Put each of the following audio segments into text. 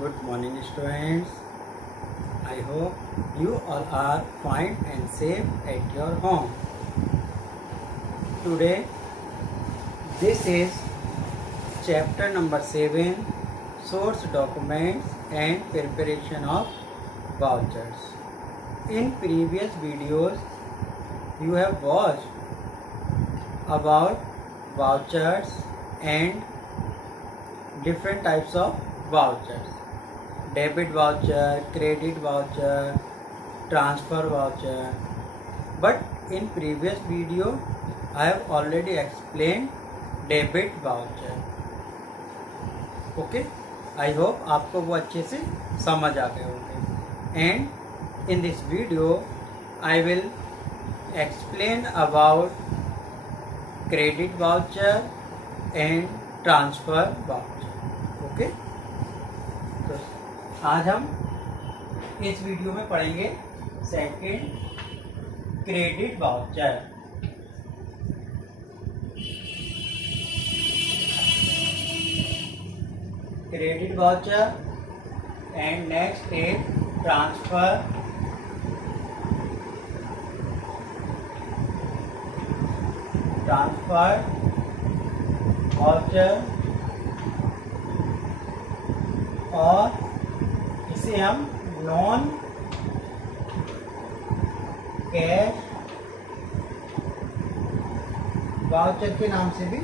Good morning, students. I hope you all are fine and safe at your home. Today, this is chapter number 7, Source Documents and Preparation of Vouchers. In previous videos, you have watched about vouchers and different types of vouchers: debit voucher, credit voucher, transfer voucher. But in previous video I have already explained debit voucher. Okay, I hope आपको वो अच्छे से समझ आ गए होंगे. And in this video I will explain about credit voucher and transfer voucher. Okay, तो आज हम इस वीडियो में पढ़ेंगे second credit voucher. Credit voucher and next is transfer voucher, और इसे हम नॉन कैश वाउचर के नाम से भी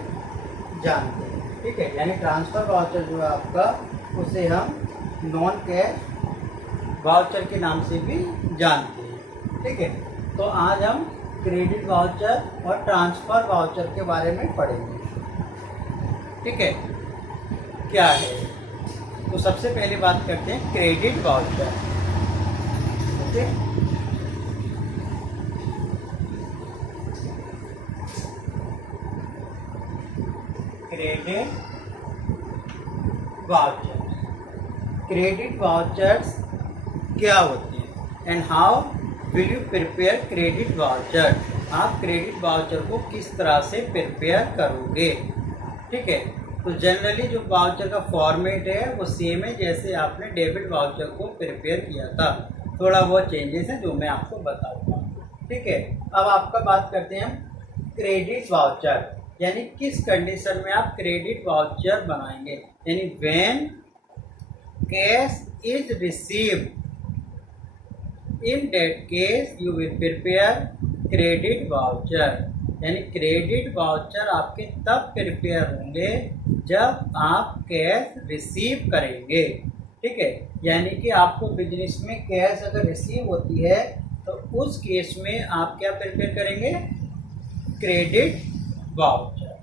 जानते हैं. ठीक है, यानी ट्रांसफर वाउचर जो है आपका, उसे हम नॉन कैश वाउचर के नाम से भी जानते हैं. ठीक है, तो आज हम क्रेडिट वाउचर और ट्रांसफर वाउचर के बारे में पढ़ेंगे. ठीक है, क्या है? तो सबसे पहले बात करते हैं credit voucher. Okay, credit voucher. Credit vouchers क्या होती हैं and how will you prepare credit voucher? आप क्रेडिट वाउचर को किस तरह से प्रिपेयर करोगे? ठीक है, तो जनरली जो वाउचर का फॉर्मेट है वो सेम है जैसे आपने डेबिट वाउचर को प्रिपेयर किया था. थोड़ा बहुत चेंजेस हैं जो मैं आपको बताऊंगा. ठीक है, अब आपका बात करते हैं हम क्रेडिट वाउचर, यानी किस कंडीशन में आप क्रेडिट वाउचर बनाएंगे. यानी when cash is received, in that case you will prepare credit voucher. यानी क्रेडिट वाउचर आपके तब प्रिपेयर होंगे जब आप कैश रिसीव करेंगे. ठीक है, यानी कि आपको बिजनेस में कैश अगर रिसीव होती है तो उस केस में आप क्या प्रिपेयर करेंगे? Credit voucher.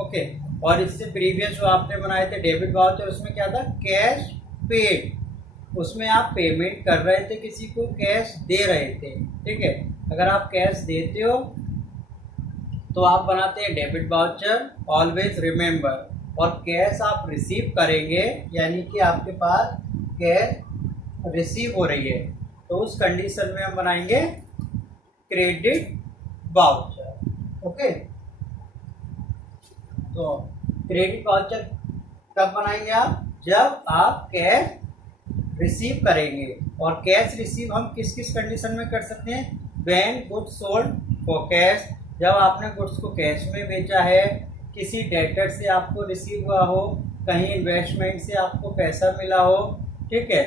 ओके, और इससे प्रीवियस जो आपने बनाए थे डेबिट वाउचर, उसमें क्या था? Cash paid. उसमें आप पेमेंट कर रहे थे, किसी को कैश दे रहे थे. ठीक है, अगर आप कैश देते हो तो आप बनाते हैं डेबिट वाउचर. ऑलवेज रिमेंबर, और कैश आप रिसीव करेंगे यानी कि आपके पास कैश रिसीव हो रही है, तो उस कंडीशन में हम बनाएंगे क्रेडिट वाउचर. ओके, तो क्रेडिट वाउचर कब बनाएंगे आप? जब आप कैश रिसीव करेंगे. और कैश रिसीव हम किस किस कंडीशन में कर सकते हैं? When goods sold for cash, जब आपने गुड्स को कैश में बेचा है, किसी डेटर से आपको रिसीव हुआ हो, कहीं इन्वेस्टमेंट से आपको पैसा मिला हो. ठीक है,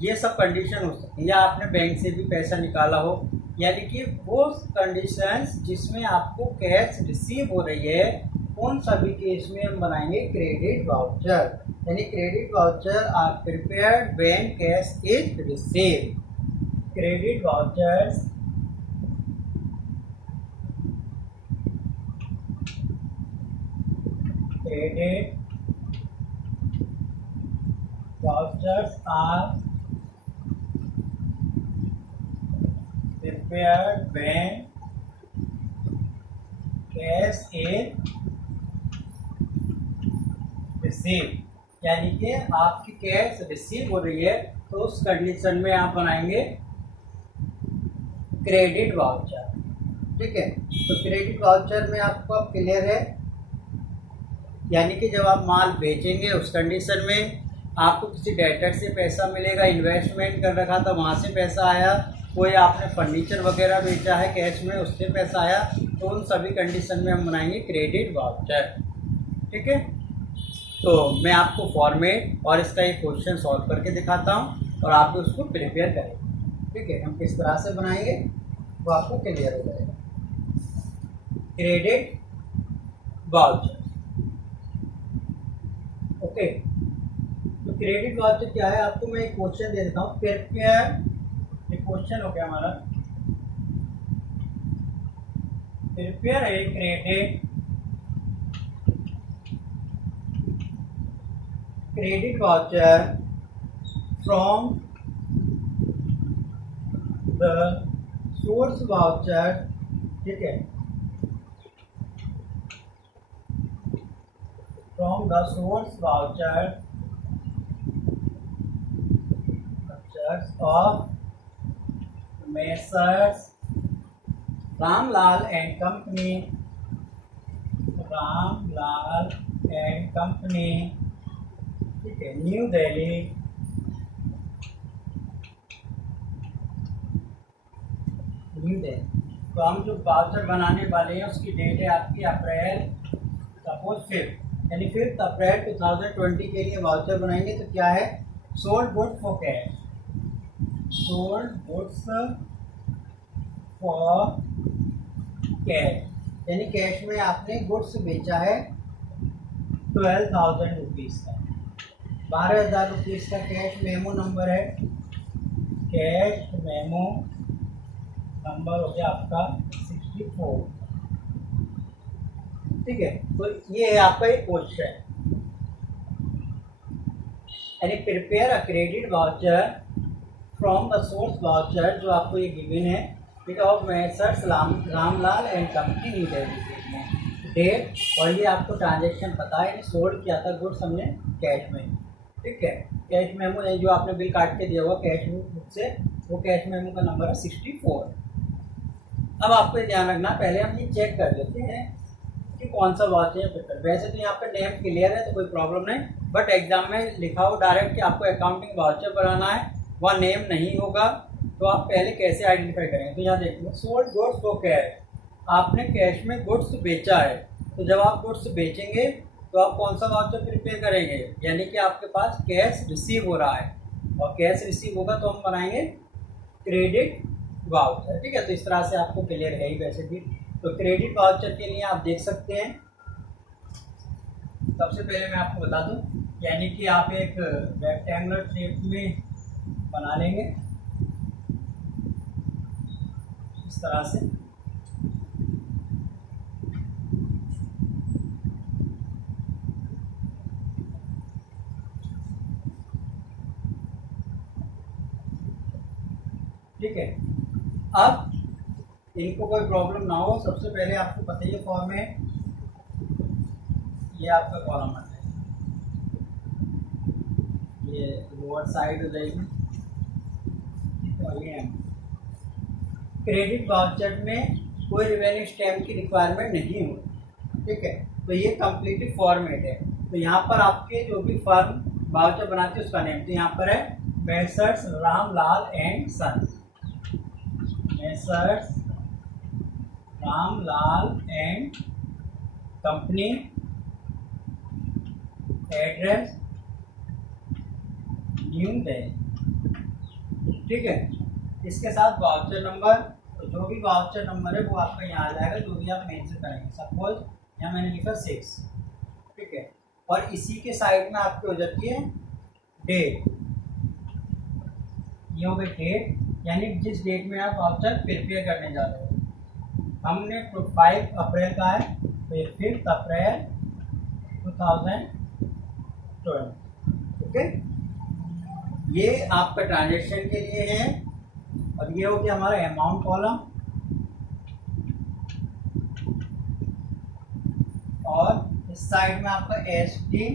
ये सब कंडीशन हो सकती है, या आपने बैंक से भी पैसा निकाला हो. यानी कि वो कंडीशंस जिसमें आपको कैश रिसीव हो रही है, उन सभी केस में हम बनाएंगे क्रेडिट वाउचर. यानी credit voucher are prepared when cash is received. Credit vouchers credit vouchers are prepared when cash is received. यानी कि आपकी कैश रिसीव हो रही है तो उस कंडीशन में आप बनाएंगे क्रेडिट वाउचर. ठीक है, तो क्रेडिट वाउचर में आपको क्लियर है, यानी कि जब आप माल बेचेंगे उस कंडीशन में, आपको किसी डेटर से पैसा मिलेगा, इन्वेस्टमेंट कर रखा था वहाँ से पैसा आया, कोई आपने फर्नीचर वगैरह बेचा है कैश में उससे पैसा आया, तो उन सभी कंडीशन में हम बनाएंगे क्रेडिट वाउचर। ठीक है, तो मैं आपको फॉर्मेट और इसका एक क्वेश्चन सॉल्व करके दिखाता हूँ और आप भी उसको प्रिपेयर करेंगे। ठीक है, हम किस तरह से बनाएंगे वो आपको क्लियर हो जाएगा। Credit voucher, okay. तो क्रेडिट वाउचर क्या है, आपको मैं एक क्वेश्चन दे देता हूँ। प्रिपेयर, ये क्वेश्चन हो गया हमारा, prepare a credit voucher from the source voucher. ठीक है, from the source voucher of Messrs Ramlal and Company, Ramlal and Company, ठीक है, न्यू दिल्ली, न्यू दिल्ली। तो हम जो वाउचर बनाने वाले हैं उसकी डेट है आपकी अप्रैल, सपोज 5, यानी 5 अप्रैल 2020 के लिए वाउचर बनाएंगे। तो क्या है, sold goods for cash, sold goods for cash, यानी कैश में आपने गुड्स बेचा है 12,000 रुपीज़ का, 12,000 रुपीज़ का कैश मेमो नंबर है, कैश मेमो नंबर हो गया आपका 64। ठीक है, तो ये है आपका एक क्वेश्चन, यानी prepare a credit voucher from the source voucher, जो आपको ये गिवन है, ठीक है, of messrs Ramlal and company New Delhi, date, और ये आपको ट्रांजेक्शन पता है, सोल्ड किया था गुड्स हमने कैश में। ठीक है, कैश मेमो जो आपने बिल काट के दिया हुआ कैश बुक से, वो कैश मेमो का नंबर है 64। अब आपको ये ध्यान रखना, पहले हम ये चेक कर लेते हैं कि कौन सा वाउचर है प्रिपेयर। वैसे तो यहाँ पे नेम क्लियर है तो कोई प्रॉब्लम नहीं, बट एग्जाम में लिखा हो डायरेक्ट कि आपको अकाउंटिंग वाउचर बनाना है, वह नेम नहीं होगा, तो आप पहले कैसे आइडेंटिफाई करेंगे। तो यहाँ देखिए, सोल्ड गुड्स फॉर कैश, आपने कैश में गुड्स बेचा है, तो जब आप गुड्स बेचेंगे तो आप कौन सा वाउचर प्रिपेयर करेंगे, यानी कि आपके पास कैश रिसीव हो रहा है, और कैश रिसीव होगा तो हम बनाएंगे क्रेडिट वाउचर। ठीक है, तो इस तरह से आपको क्लियर है ही वैसे भी। तो क्रेडिट वाउचर के लिए आप देख सकते हैं, सबसे पहले मैं आपको बता दूं, यानी कि आप एक रेक्टेंगुलर शेप में बना लेंगे इस तरह से। ठीक है, अब इनको कोई प्रॉब्लम ना हो, सबसे पहले आपको पता ही फॉर्म है, ये आपका कॉलम है, ये लोअर साइड हो जाएगी। क्रेडिट वाउचर में कोई रिवेन्यू स्टैम्प की रिक्वायरमेंट नहीं होती। ठीक है, तो ये कंप्लीटली फॉर्मेट है। तो यहाँ पर आपके जो भी फर्म वाउचर बनाते हैं उसका नेम, तो यहाँ पर है messrs Ramlal and sons, messrs Ramlal and company, address New Delhi. ठीक है, इसके साथ वाउचर नंबर, तो जो भी वाउचर नंबर है वो आपका यहाँ आ जाएगा, जो भी आप मेंशन करेंगे। सपोज यहाँ मैंने लिखा 6। ठीक है, और इसी के साइड में आपकी हो जाती है डेट, ये हो गई डेट, यानी जिस डेट में आप वाउचर प्रिपेयर करने जा रहे हो। हमने 5 अप्रैल का है, तो ये 5 अप्रैल 2020। ओके, ये आपका ट्रांजेक्शन के लिए है, और ये हो गया हमारा अमाउंट कॉलम, और इस साइड में आपका एसडी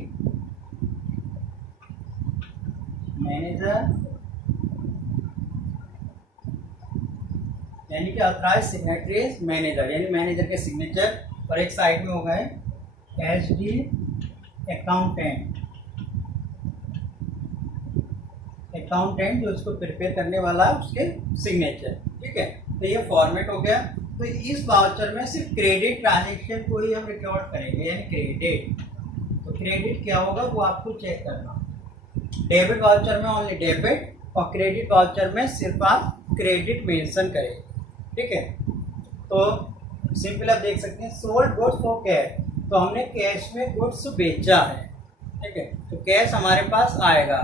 मैनेजर, यानी कि ऑथराइज सिग्नेटरीज मैनेजर, यानी मैनेजर के सिग्नेचर, और एक साइड में हो गए एसडी अकाउंटेंट, अकाउंटेंट जो इसको प्रिपेयर करने वाला है उसके सिग्नेचर। ठीक है, तो ये फॉर्मेट हो गया। तो इस वाउचर में सिर्फ क्रेडिट ट्रांजेक्शन को ही हम रिकॉर्ड करेंगे, यानी क्रेडिट। तो क्रेडिट क्या होगा वो आपको चेक करना। डेबिट वाउचर में ओनली डेबिट, और क्रेडिट वाउचर में सिर्फ आप क्रेडिट मेंशन करेंगे। ठीक है, तो सिंपल आप देख सकते हैं सोल्ड गुड्स फॉर कैश, तो हमने कैश में गुड्स बेचा है। ठीक है, तो कैश हमारे पास आएगा,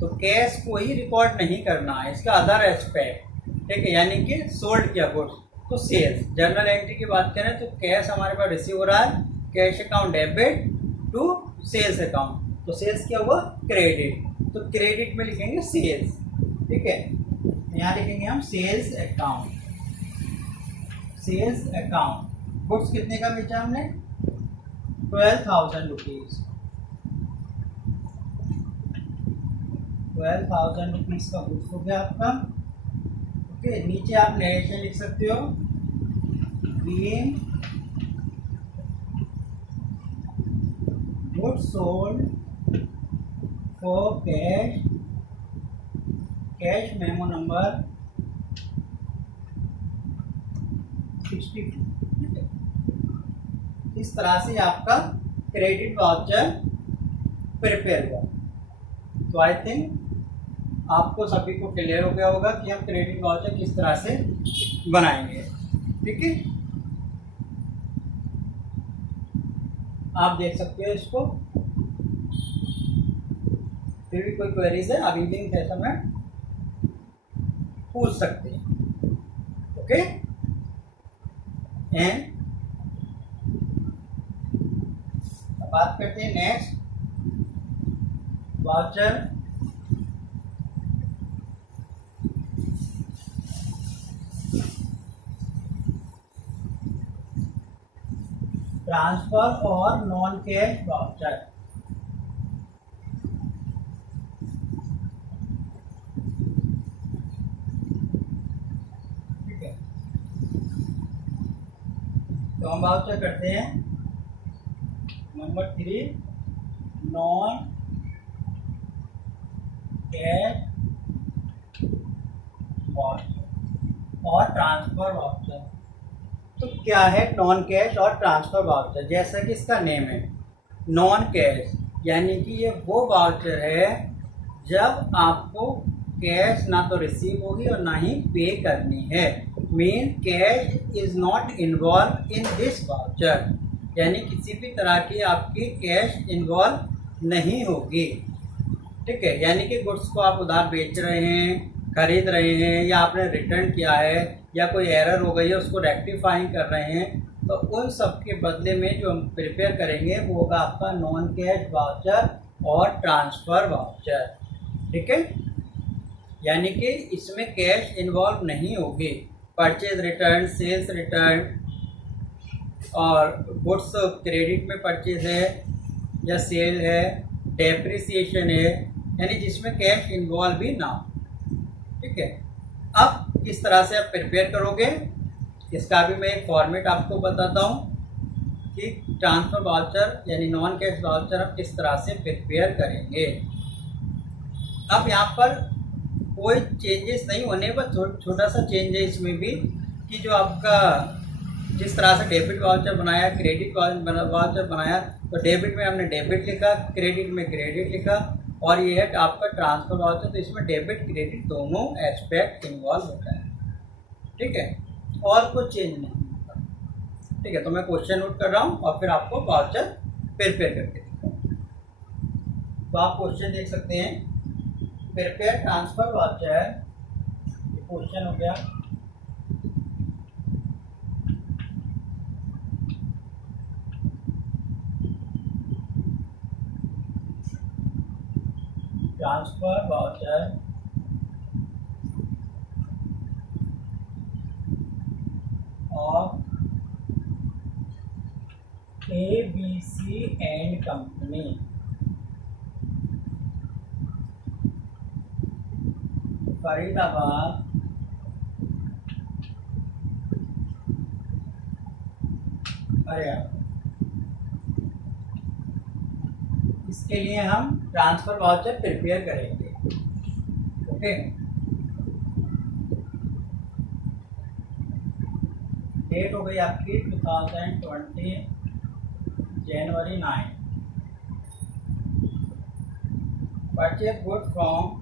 तो कैश को ही रिकॉर्ड नहीं करना है, इसका अदर एस्पेक्ट। ठीक है, यानी कि सोल्ड किया गुड्स, तो सेल्स। जर्नल एंट्री की बात करें तो कैश हमारे पास रिसीव हो रहा है, cash account debit to sales account, तो सेल्स क्या हुआ क्रेडिट, तो क्रेडिट में लिखेंगे सेल्स। ठीक है, यहाँ लिखेंगे हम sales account. Sales account goods कितने का बेचा हमने, 12,000 रुपीज। 12,000 रुपीज का गुड्स हो गया आपका। ओके, नीचे आप नरेशन लिख सकते हो, being goods sold for cash, cash memo number 62। इस तरह से आपका क्रेडिट वाउचर प्रिपेयर हुआ। तो आई थिंक आपको सभी को क्लियर हो गया होगा कि हम क्रेडिट वाउचर किस तरह से बनाएंगे। ठीक है, आप देख सकते हो इसको। फिर भी कोई क्वेरीज है अभी भी सेशन में पूछ सकते हैं। ओके, एंड बात करते हैं नेक्स्ट वाउचर। ट्रांसफर और नॉन कैश वाउचर। ठीक है, तो हम वाउचर करते हैं नंबर 3, नॉन कैश वाउचर और ट्रांसफर वाउचर। तो क्या है नॉन कैश और ट्रांसफर वाउचर? जैसा कि इसका नेम है नॉन कैश, यानी कि ये वो वाउचर है जब आपको कैश ना तो रिसीव होगी और ना ही पे करनी है। Mean cash is not involve in this voucher, यानी किसी भी तरह की आपकी कैश इन्वॉल्व नहीं होगी। ठीक है, यानी कि गुड्स को आप उधार बेच रहे हैं, खरीद रहे हैं, या आपने रिटर्न किया है, या कोई एरर हो गई है उसको रेक्टिफाइंग कर रहे हैं, तो उन सब के बदले में जो हम प्रिपेयर करेंगे वो होगा आपका नॉन कैश वाउचर और ट्रांसफर वाउचर। ठीक है, यानी कि इसमें कैश इन्वॉल्व नहीं होगी। परचेज रिटर्न, सेल्स रिटर्न, और गुड्स क्रेडिट में परचेज है या सेल है, डेप्रिसिएशन है, यानी जिसमें कैश इन्वॉल्व भी ना हो। ठीक है, अब किस तरह से आप प्रिपेयर करोगे इसका भी मैं एक फॉर्मेट आपको बताता हूँ कि ट्रांसफर वाउचर यानी नॉन कैश वाउचर हम किस तरह से प्रिपेयर करेंगे। अब यहाँ पर कोई चेंजेस नहीं होने, बस छोटा सा चेंज है इसमें भी कि जो आपका जिस तरह से डेबिट वाउचर बनाया, क्रेडिट वाउचर बनाया, तो डेबिट में हमने डेबिट लिखा, क्रेडिट में क्रेडिट लिखा, और ये है आपका ट्रांसफर वाउचर, तो इसमें डेबिट क्रेडिट दोनों एस्पेक्ट इन्वॉल्व होता है। ठीक है, और कुछ चेंज नहीं होता। ठीक है, तो मैं क्वेश्चन नोट कर रहा हूँ और फिर आपको वाउचर प्रिपेयर करके दिखाऊँ। तो आप क्वेश्चन देख सकते हैं, प्रिपेयर ट्रांसफर वाउचर, क्वेश्चन हो गया। Transfer voucher of ABC and company, Faridabad, Haryana. इसके लिए हम ट्रांसफर वाउचर प्रिपेयर करेंगे। ओके। डेट हो गई आपकी 2020 जनवरी 9। Purchase good from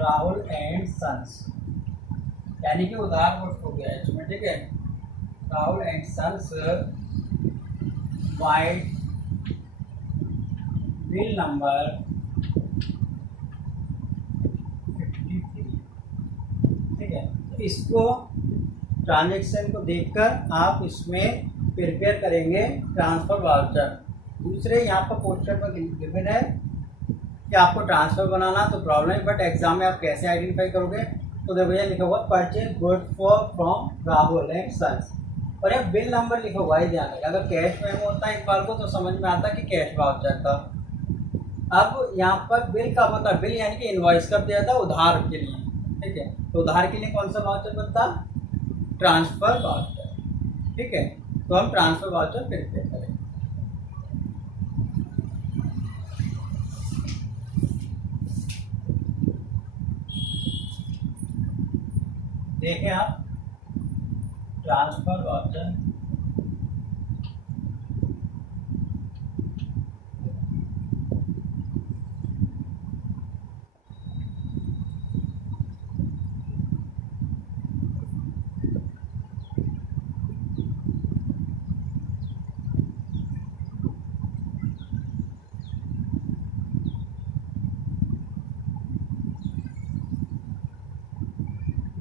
Rahul and sons, यानी कि उधार गुड्स हो गया इसमें, ठीक है। Rahul and sons vide bill number 53, ठीक है। तो इसको ट्रांजेक्शन को देखकर आप इसमें प्रिपेयर करेंगे ट्रांसफर वाउचर। दूसरे यहाँ पर पोस्टर पर गिवन है कि आपको ट्रांसफर बनाना, तो प्रॉब्लम है, बट एग्जाम में आप कैसे आइडेंटिफाई करोगे? तो देखो ये लिखा हुआ purchase good from Rahul and sons, और ये बिल नंबर लिखा हुआ है, ध्यान रखिए। अगर कैश में होता है एक बार को तो समझ में आता कि कैश वाउचर था। अब यहाँ पर बिल कब होता है? बिल यानी कि इनवॉइस कब दिया था? उधार के लिए, ठीक है। तो उधार के लिए कौन सा वाउचर बनता? ट्रांसफर वाउचर, ठीक है। तो हम ट्रांसफर वाउचर प्रिपेयर करेंगे। देखें आप ट्रांसफर वाउचर,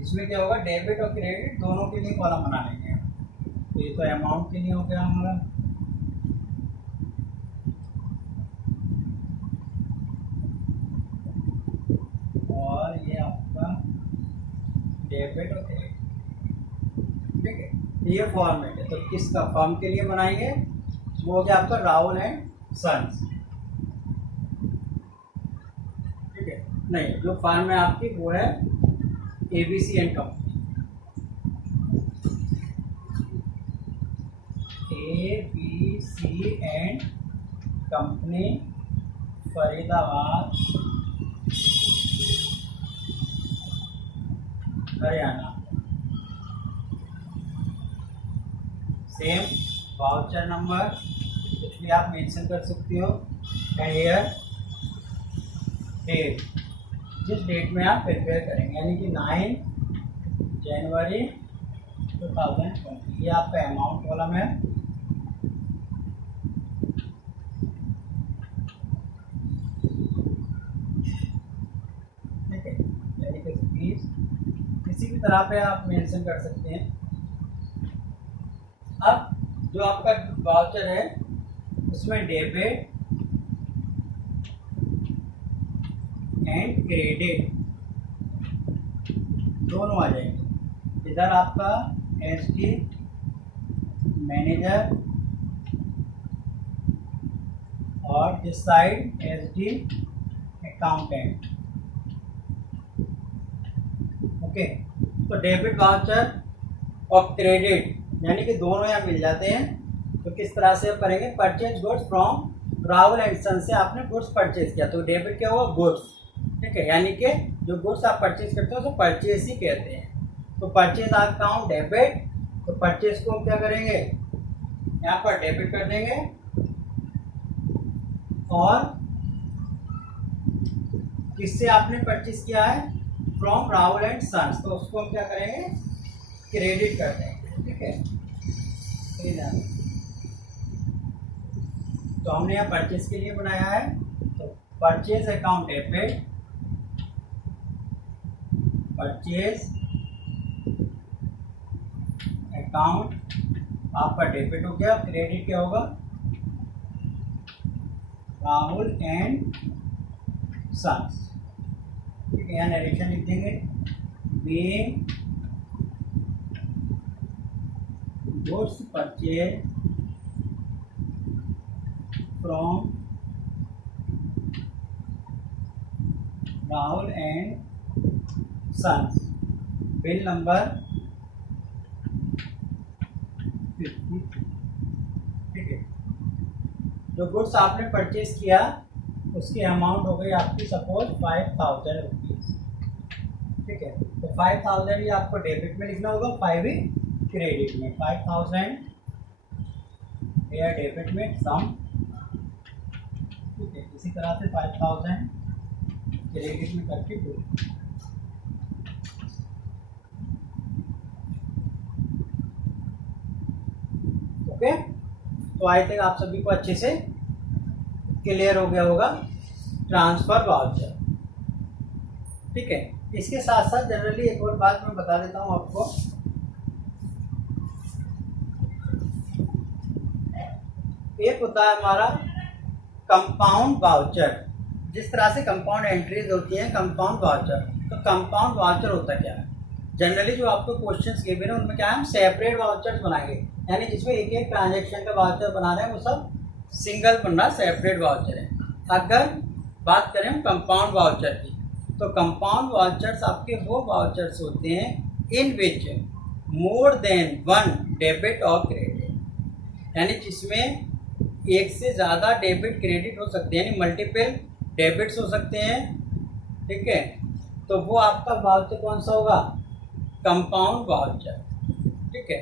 इसमें क्या होगा? डेबिट और क्रेडिट दोनों के लिए कॉलम बना लेंगे। तो ये तो अमाउंट के लिए हो गया हमारा, और ये आपका डेबिट और क्रेडिट, ठीक है। ये फॉर्मेट है, तो किसका फर्म के लिए बनाएंगे? वो हो गया आपका राहुल एंड सन्स, ठीक है। नहीं, जो फर्म है आपकी वो है ABC and company, ABC and company, Faridabad, Haryana. Same voucher number कुछ भी आप मेंशन कर सकते हो, एंड हियर डेट, जिस डेट में आप प्रिपेयर करेंगे, यानी कि 9 जनवरी 2020। ये आपका अमाउंट कॉलम है, ठीक है। यानी कि फीस किसी भी तरह पे आप मेंशन कर सकते हैं। अब जो आपका वाउचर है उसमें डेबिट एंड क्रेडिट दोनों आ जाएंगे। इधर आपका SD मैनेजर और this side SD accountant, okay. तो डेबिट वाउचर और क्रेडिट यानी कि दोनों यहाँ मिल जाते हैं। तो किस तरह से आप करेंगे? Purchase goods from Rahul and son से आपने गुड्स परचेज किया, तो डेबिट क्या हुआ? गुड्स, ठीक है। यानी कि जो गुड्स आप परचेज करते हो तो परचेज ही कहते हैं। तो परचेज अकाउंट डेबिट, तो परचेज को हम क्या करेंगे? यहाँ पर डेबिट कर देंगे, और किससे आपने परचेज किया है? फ्रॉम राहुल एंड सन्स, तो उसको हम क्या करेंगे? क्रेडिट कर देंगे, ठीक है। तो हमने यहाँ परचेज के लिए बनाया है, तो purchase account debit, purchase account आपका डेबिट हो गया। क्रेडिट क्या होगा? राहुल एंड सन्स, ठीक है। यहाँ नरेशन लिख देंगे, being goods purchase from Rahul and sons, bill number ठीक है। जो गुड्स आपने परचेज किया उसकी अमाउंट हो गई आपकी सपोज 5000 रुपीज़। ठीक है, तो 5000 ही आपको डेबिट में लिखना होगा, 5 ही क्रेडिट में। 5000 या डेबिट में सम। ठीक है, इसी तरह से 5000 क्रेडिट में करके दो। ओके, तो आई थिंक आप सभी को अच्छे से क्लियर हो गया होगा ट्रांसफर वाउचर। ठीक है, इसके साथ साथ जनरली एक और बात मैं बता देता हूं आपको। एक होता है हमारा कंपाउंड वाउचर। जिस तरह से कंपाउंड एंट्रीज होती हैं कंपाउंड वाउचर, तो कंपाउंड वाउचर होता क्या है? जनरली जो आपको क्वेश्चंस गिवन है उनमें क्या है, हम सेपरेट वाउचर्स बनाएंगे, यानी जिसमें एक एक ट्रांजेक्शन का वाउचर बना रहे हैं वो सब सिंगल बन रहा, सेपरेट वाउचर है। अगर बात करें हम कंपाउंड वाउचर की, तो कंपाउंड वाउचर्स आपके वो वाउचर्स होते हैं इन विच मोर देन वन डेबिट और क्रेडिट, यानी जिसमें एक से ज़्यादा डेबिट क्रेडिट हो सकते हैं, यानी मल्टीपल डेबिट्स हो सकते हैं। ठीक है, तो वो आपका वाउचर कौन सा होगा? Compound voucher. ठीक है,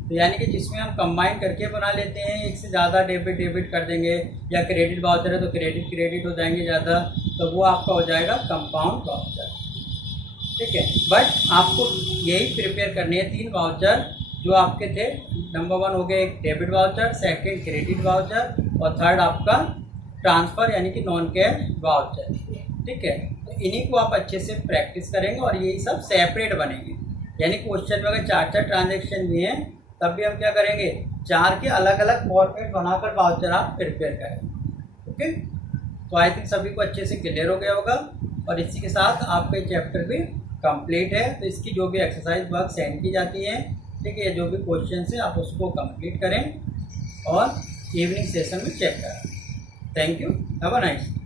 तो यानी कि जिसमें हम कंबाइन करके बना लेते हैं, एक से ज़्यादा डेबिट कर देंगे, या क्रेडिट वाउचर है तो क्रेडिट हो जाएंगे ज़्यादा, तो वो आपका हो जाएगा कंपाउंड वाउचर। ठीक है, बट आपको यही प्रिपेयर करनी है 3 वाउचर जो आपके थे। नंबर 1 हो गया एक debit voucher, second credit voucher, और थर्ड आपका ट्रांसफ़र यानी कि नॉन कैश वाउचर। ठीक है, तो इन्हीं को आप अच्छे से प्रैक्टिस करेंगे और यही सब सेपरेट बनेंगे, यानी क्वेश्चन में अगर 4 ट्रांजेक्शन भी हैं तब भी हम क्या करेंगे, 4 के अलग अलग फॉर्मेट बनाकर वाउचर आप प्रिपेयर करेंगे। ओके, तो आई थिंक सभी को अच्छे से क्लियर हो गया होगा, और इसी के साथ आपका चैप्टर भी कंप्लीट है। तो इसकी जो भी एक्सरसाइज वर्क सेंड की जाती है, ठीक है, जो भी क्वेश्चन है आप उसको कंप्लीट करें और इवनिंग सेशन में चेक करें। Thank you, have a nice day.